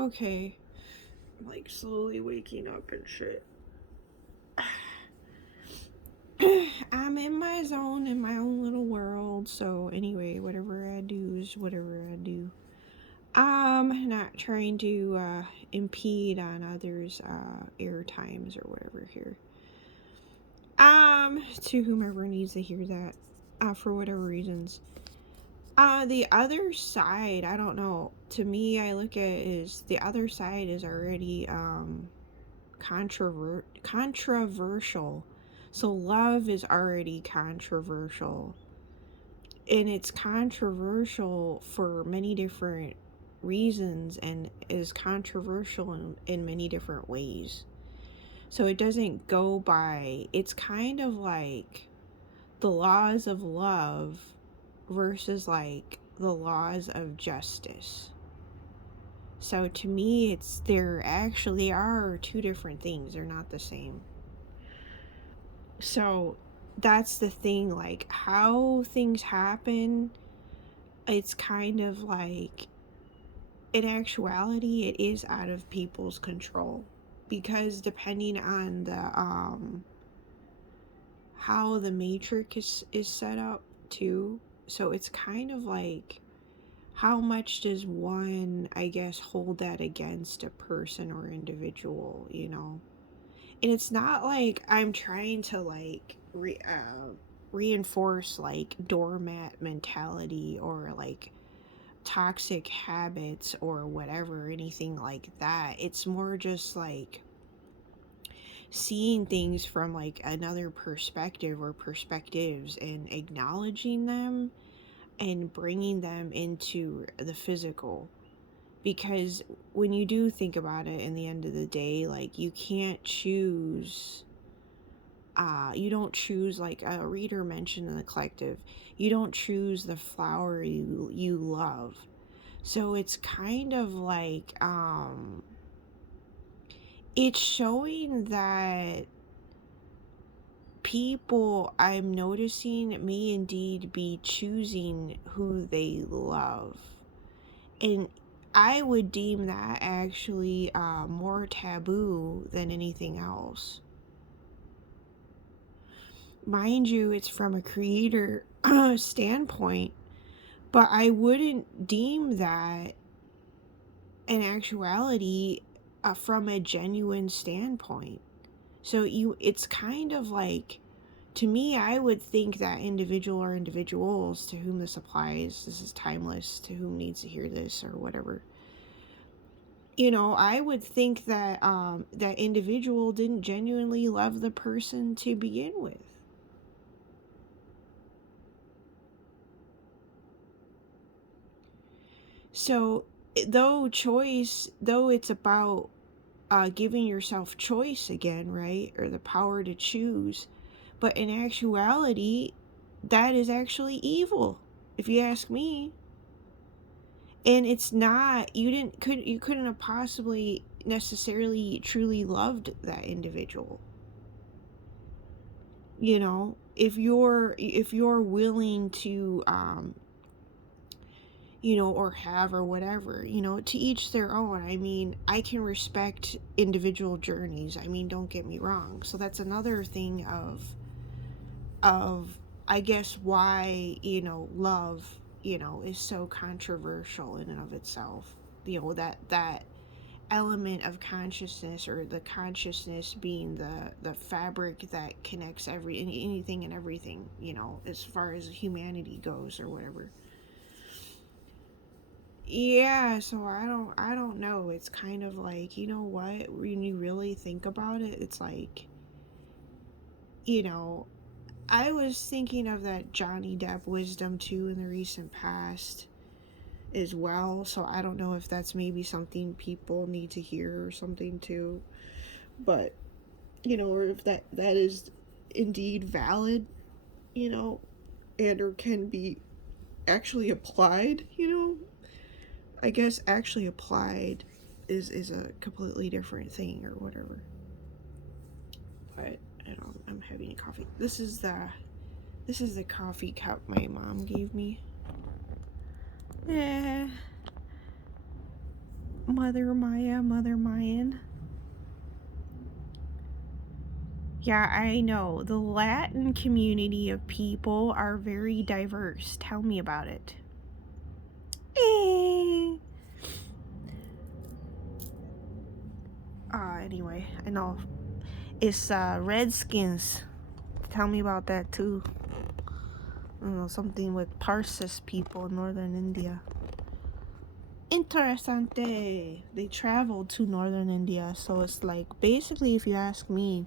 Okay. I'm like slowly waking up and shit. I'm in my zone, in my own little world. So anyway, whatever I do is whatever I do. Not trying to impede on others' air times or whatever here. To whomever needs to hear that, for whatever reasons. The other side, I don't know. To me, I look at it as the other side is already controversial. So love is already controversial. And it's controversial for many different reasons and is controversial in many different ways. So it doesn't go by, it's kind of like the laws of love versus like the laws of justice. So to me, it's there actually are two different things. They're not the same. So that's the thing, like how things happen, it's kind of like in actuality it is out of people's control, because depending on the how the matrix is set up too. So it's kind of like how much does one, I guess, hold that against a person or individual, you know? And it's not like I'm trying to like reinforce like doormat mentality or like toxic habits or whatever, anything like that. It's more just like seeing things from like another perspective or perspectives and acknowledging them and bringing them into the physical. Because when you do think about it, in the end of the day, like you can't choose, you don't choose, like a reader mentioned in the collective, you don't choose the flower you love. So it's kind of like it's showing that people, I'm noticing, may indeed be choosing who they love. And I would deem that actually more taboo than anything else. Mind you, it's from a creator standpoint, but I wouldn't deem that in actuality from a genuine standpoint. So it's kind of like, to me, I would think that individual or individuals to whom this applies, this is timeless, to whom needs to hear this or whatever. You know, I would think that that individual didn't genuinely love the person to begin with. So, though it's about giving yourself choice again, right? Or the power to choose. But in actuality, that is actually evil, if you ask me. And it's not, you couldn't have possibly necessarily truly loved that individual. You know, if you're willing to you know, or have or whatever, you know, to each their own. I mean, I can respect individual journeys. I mean, don't get me wrong. So that's another thing of I guess why, you know, love, you know, is so controversial in and of itself. You know, that element of consciousness, or the consciousness being the fabric that connects anything and everything, you know, as far as humanity goes or whatever. Yeah, so I don't know. It's kind of like, you know what, when you really think about it, it's like, you know, I was thinking of that Johnny Depp wisdom too in the recent past as well. So I don't know if that's maybe something people need to hear or something too. But, you know, or if that is indeed valid, you know, and or can be actually applied, you know. I guess actually applied is a completely different thing or whatever. But I don't, I'm having a coffee. This is the coffee cup my mom gave me. Yeah. Mother Maya, Mother Mayan. Yeah, I know. The Latin community of people are very diverse. Tell me about it. Eh. Anyway, I know. It's Redskins. Tell me about that too. I don't know, something with Parsis people in northern India. Interessante. They traveled to northern India, so it's like basically, if you ask me,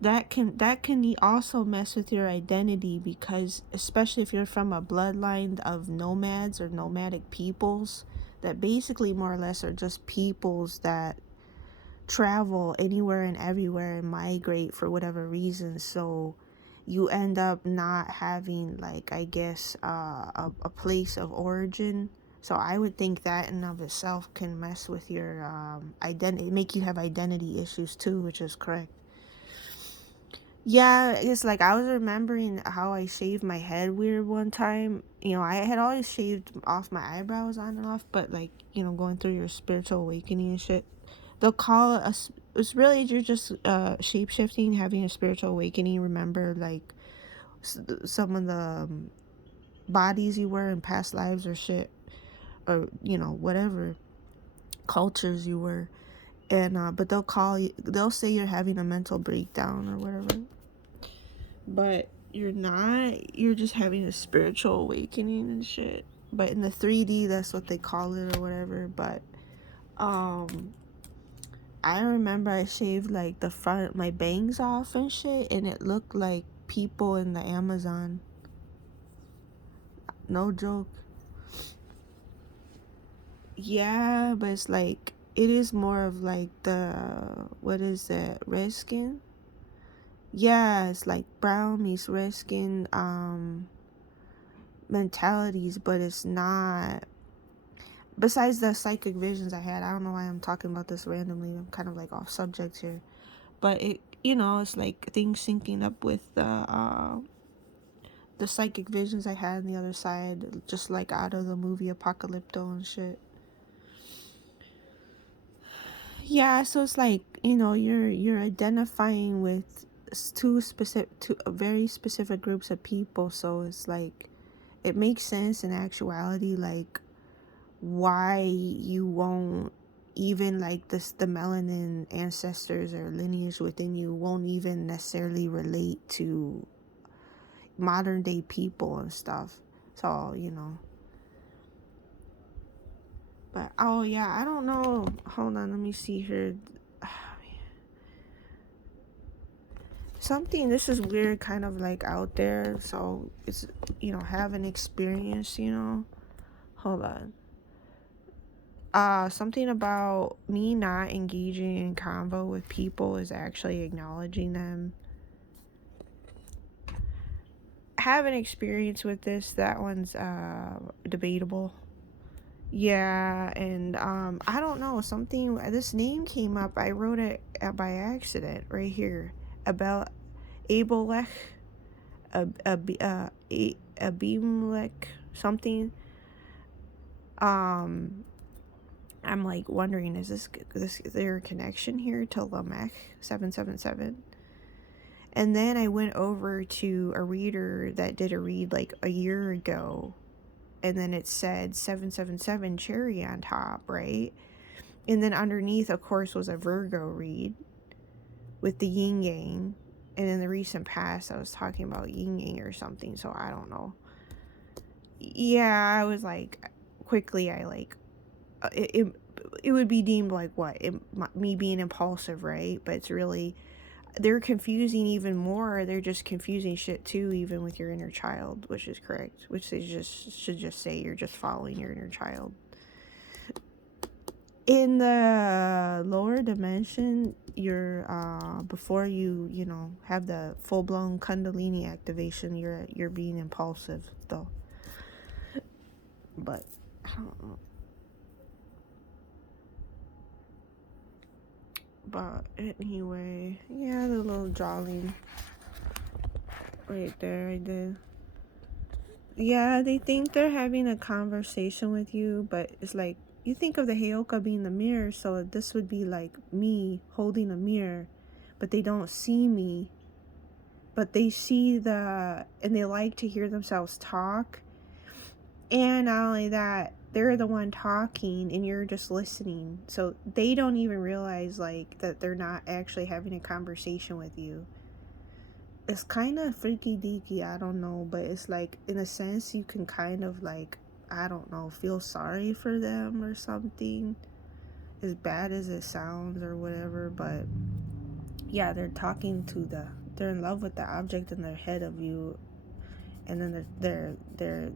that can also mess with your identity, because especially if you're from a bloodline of nomads or nomadic peoples that basically more or less are just peoples that travel anywhere and everywhere and migrate for whatever reason. So you end up not having, like, I guess, a place of origin. So I would think that in of itself can mess with your identity, make you have identity issues too, which is correct. Yeah, it's like I was remembering how I shaved my head weird one time. I had always shaved off my eyebrows on and off, but like, going through your spiritual awakening and shit, they'll call it it's really, you're just shape shifting, having a spiritual awakening. Remember, like, some of the bodies you were in past lives or shit, or whatever cultures you were, and but they'll say you're having a mental breakdown or whatever, but you're not. You're just having a spiritual awakening and shit. But in the 3D, that's what they call it or whatever. But I remember I shaved like the front, my bangs off and shit, and it looked like people in the Amazon. No joke. Yeah, but it's like, it is more of like the, what is it, red skin? Yeah, it's like brown meets red skin mentalities, but it's not. Besides the psychic visions I had, I don't know why I'm talking about this randomly. I'm kind of like off subject here, but it's like things syncing up with the psychic visions I had on the other side, just like out of the movie Apocalypto and shit. Yeah, so it's like, you're identifying with two very specific groups of people, so it's like it makes sense in actuality, like why you won't even, like, the melanin ancestors or lineage within you won't even necessarily relate to modern day people and stuff. So, but oh yeah, I don't know. Hold on, let me see here. Something, this is weird, kind of like out there, so it's, have an experience, hold on. Something about me not engaging in convo with people is actually acknowledging them. Have an experience with this. That one's debatable. Yeah, and I don't know, something, this name came up. I wrote it by accident right here about Abelech, Abimelech something. I'm like wondering, is there a connection here to Lamech 777? And then I went over to a reader that did a read like a year ago, and then it said 777 cherry on top, right? And then underneath, of course, was a Virgo read with the yin yang. And in the recent past, I was talking about yin yang or something, so I don't know. Yeah, I was like, quickly, I like, it would be deemed like what? Me being impulsive, right? But it's really, they're confusing even more. They're just confusing shit too, even with your inner child, which is correct. Which they should just say you're just following your inner child. In the lower dimension, you're before you have the full blown Kundalini activation, you're being impulsive though. But I don't know. But anyway, yeah, the little drawing right there I did. Yeah, they think they're having a conversation with you, but it's like you think of the Heyoka being the mirror, so this would be like me holding a mirror, but they don't see me, but they see and they like to hear themselves talk. And not only that, they're the one talking and you're just listening. So they don't even realize like that they're not actually having a conversation with you. It's kind of freaky deaky, I don't know, but it's like in a sense you can kind of like, I don't know, feel sorry for them or something, as bad as it sounds or whatever. But yeah, they're in love with the object in their head of you, and then they're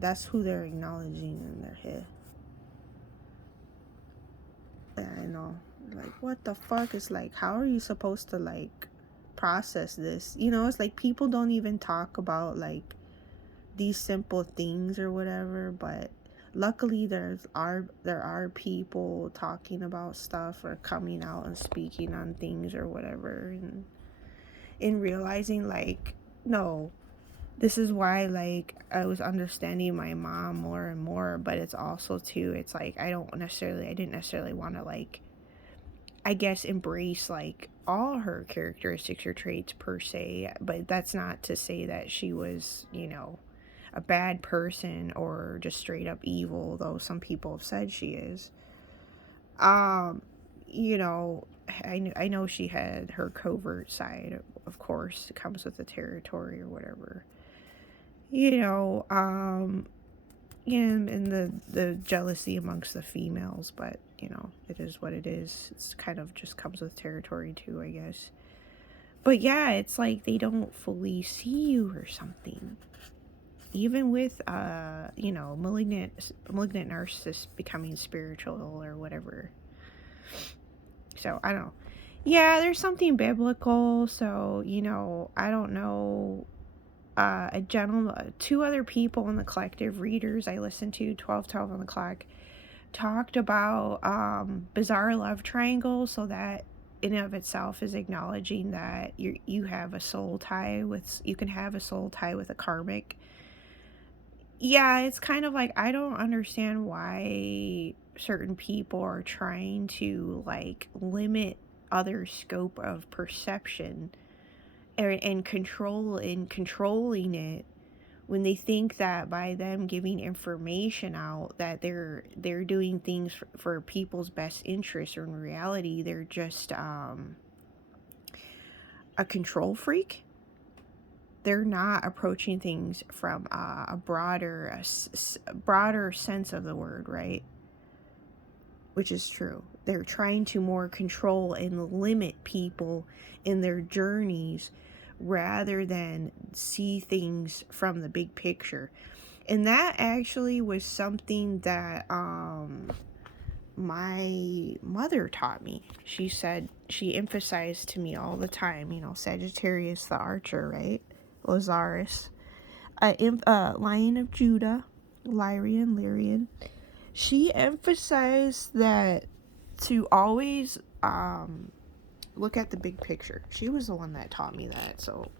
that's who they're acknowledging in their head. I know, like, what the fuck? Is like, how are you supposed to like process this? It's like people don't even talk about like these simple things or whatever, but luckily there are people talking about stuff or coming out and speaking on things or whatever, and in realizing like, no, this is why like I was understanding my mom more and more. But it's also too, it's like I didn't necessarily want to like, I guess, embrace like all her characteristics or traits per se, but that's not to say that she was, a bad person or just straight up evil, though some people have said she is. Um, you know, I know she had her covert side, of course, it comes with the territory or whatever. You know, and the jealousy amongst the females, but it is what it is. It's kind of just comes with territory too, I guess. But yeah, it's like they don't fully see you or something. Even with malignant narcissists becoming spiritual or whatever. So I don't know. Yeah, there's something biblical. So I don't know. A gentleman, two other people in the collective readers I listened to, 1212 on the clock, talked about bizarre love triangles. So that in and of itself is acknowledging that you have a soul tie with, you can have a soul tie with a karmic. Yeah, it's kind of like, I don't understand why certain people are trying to like limit other scope of perception and controlling it, when they think that by them giving information out that they're doing things for people's best interest, or in reality they're just a control freak. They're not approaching things from a broader sense of the word, right? Which is true. They're trying to more control and limit people in their journeys rather than see things from the big picture. And that actually was something that my mother taught me. She said, she emphasized to me all the time, Sagittarius the archer, right? Lazarus, Lion of Judah, Lyrian. She emphasized that to always look at the big picture. She was the one that taught me that. So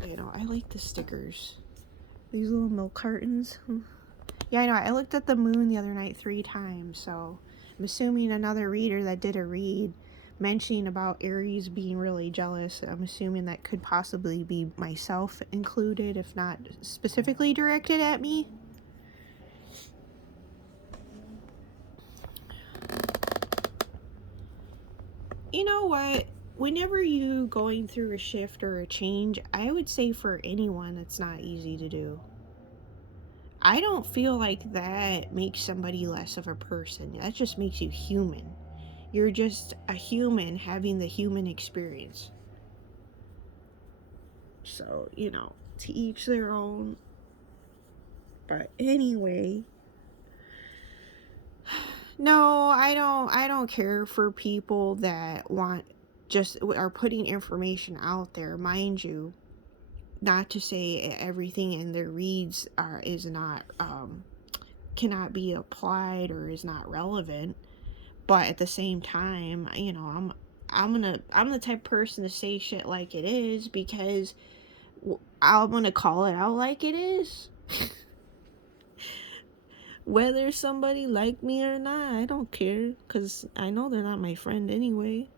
I like the stickers. These little milk cartons. Yeah, I know. I looked at the moon the other night 3 times. So I'm assuming another reader that did a read mentioning about Aries being really jealous. I'm assuming that could possibly be myself included, if not specifically directed at me. You know what? Whenever you going through a shift or a change, I would say for anyone it's not easy to do. I don't feel like that makes somebody less of a person. That just makes you human. You're just a human having the human experience. So, to each their own. But anyway, no, I don't care for people that just are putting information out there, mind you. Not to say everything in their reads is not cannot be applied or is not relevant, but at the same time, I'm the type of person to say shit like it is, because I'm gonna call it out like it is. Whether somebody like me or not, I don't care, because I know they're not my friend anyway.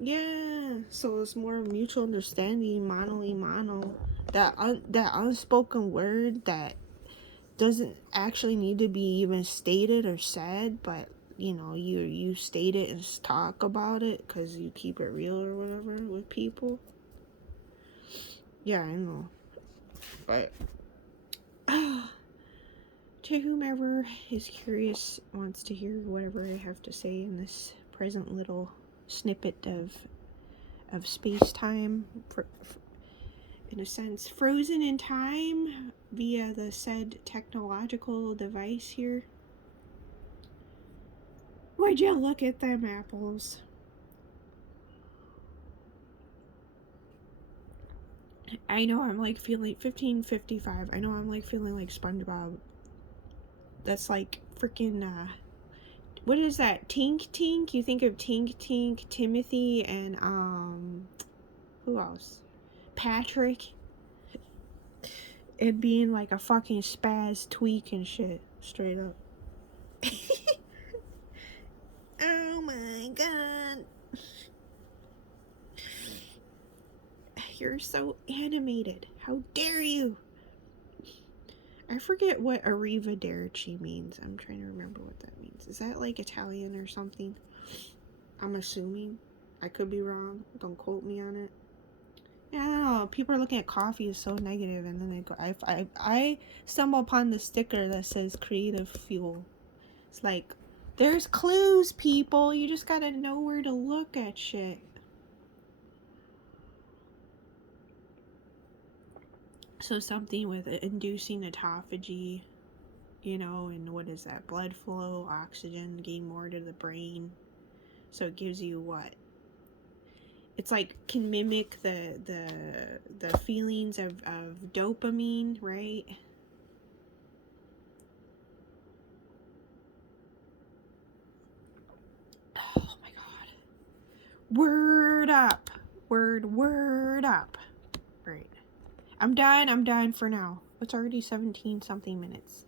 Yeah, so it's more mutual understanding, mano y mano. That unspoken word that doesn't actually need to be even stated or said, but you state it and talk about it because you keep it real or whatever with people. Yeah, I know, but to whomever is curious, wants to hear whatever I have to say in this present little snippet of space time, in a sense frozen in time via the said technological device here. Would you look at them apples? I know I'm like feeling 15:55. I know I'm like feeling like SpongeBob. That's like freaking what is that? Tink Tink? You think of Tink Tink, Timothy, and who else? Patrick. It being like a fucking spaz tweak and shit. Straight up. Oh my god. You're so animated. How dare you? I forget what arrivederci means. I'm trying to remember what that means. Is that like Italian or something? I'm assuming. I could be wrong. Don't quote me on it. Yeah, I don't know. People are looking at coffee as so negative, and then they go. I stumble upon the sticker that says creative fuel. It's like, there's clues, people. You just gotta know where to look at shit. So something with inducing autophagy, and what is that? Blood flow, oxygen, getting more to the brain. So it gives you what? It's like can mimic the feelings of dopamine, right? Oh my god. Word up. Word up. Right. I'm done for now. It's already 17 something minutes.